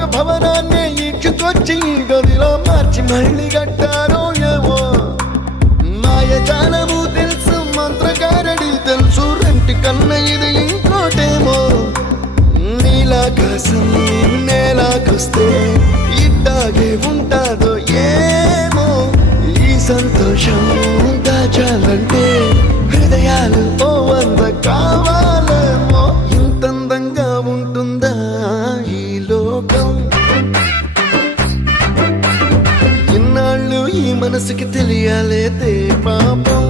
ఒక భవనాన్ని ఈడ్చుకొచ్చి గదిలో మార్చి మళ్ళీ కట్టారో ఏమో మాయజాలము తెలుసు మంత్రగారడి తెలుసు రెంటి కన్న ఇది ఇంకోటేమో నీలాకాశం నేలాకొస్తే ఇట్టాగే ఉంటాదో ఏమో ఈ సంతోషం దాచాలంటే హృదయాలు ఓ వంద కావాలేమో ఇంతందంగా ఉంటుందా ఈ లోకం ఇన్నాళ్ళు ఈ మనసుకి తెలియాలేదే పాపం